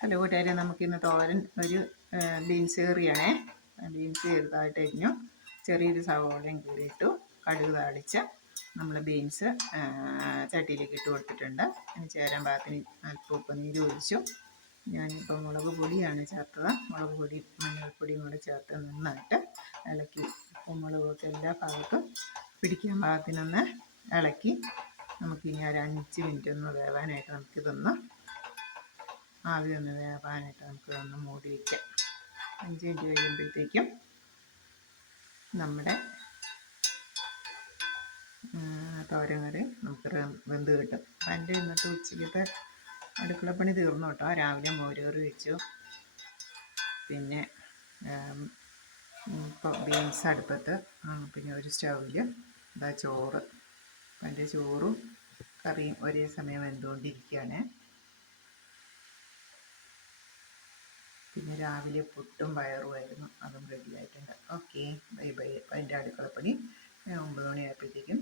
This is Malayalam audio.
ഹലോ കൂട്ടുകാരെ നമുക്കിന്ന് തോരൻ ഒരു ബീൻസ് കറിയാണേ. ബീൻസ് ചെറുതായിട്ട് അരിഞ്ഞു. ചെറിയൊരു സവോളയും കൂടി ഇട്ടു. കടുക് താളിച്ച് നമ്മൾ ബീൻസ് ചട്ടിയിലേക്ക് ഇട്ട് കൊടുത്തിട്ടുണ്ട്. അതിന് ചേരാൻ പാകത്തിന് അല്പം നീര് ഒഴിച്ചു. ഞാനിപ്പോൾ മുളക് പൊടിയാണ് ചേർത്തത്. മുളക് പൊടി മഞ്ഞൾപ്പൊടിയും കൂടെ ചേർത്ത് നന്നായിട്ട് ഇളക്കി ഉപ്പും മുളകൊക്കെ എല്ലാ ഭാഗത്തും പിടിക്കാൻ പാകത്തിനൊന്ന് ഇളക്കി നമുക്കിനി ഒരു അഞ്ച് മിനിറ്റ് ഒന്ന് വേവാനായിട്ട് നമുക്കിതൊന്ന് ആവി ഒന്ന് വേവാനായിട്ട് നമുക്ക് ഒന്ന് മൂടി വയ്ക്കാം അഞ്ച് മിനിറ്റ് കഴിയുമ്പോഴത്തേക്കും നമ്മുടെ തോരൻ കറി നമുക്ക് വെന്ത് കിട്ടും. എന്റെ ഇന്നത്തെ ഉച്ചയ്ക്കത്തെ അടുക്കളപ്പണി തീർന്നു കേട്ടോ. രാവിലെ മോരുകറി വെച്ചു. പിന്നെ ഇപ്പോൾ ബീൻസ് അടുപ്പത്ത് പിന്നെ ഒരു സ്റ്റൗവിൽ ഇതാ ചോറ്. എന്റെ ചോറും കറിയും ഒരേ സമയം വെന്തുകൊണ്ടിരിക്കുകയാണ്. പിന്നെ രാവിലെ പുട്ടും പയറുമായിരുന്നു അതും റെഡിയായിട്ടുണ്ട് ഓക്കെ ബൈ ബൈ അതിന്റെ അടുക്കളപ്പണി ഒമ്പത് മണിയായപ്പോഴത്തേക്കും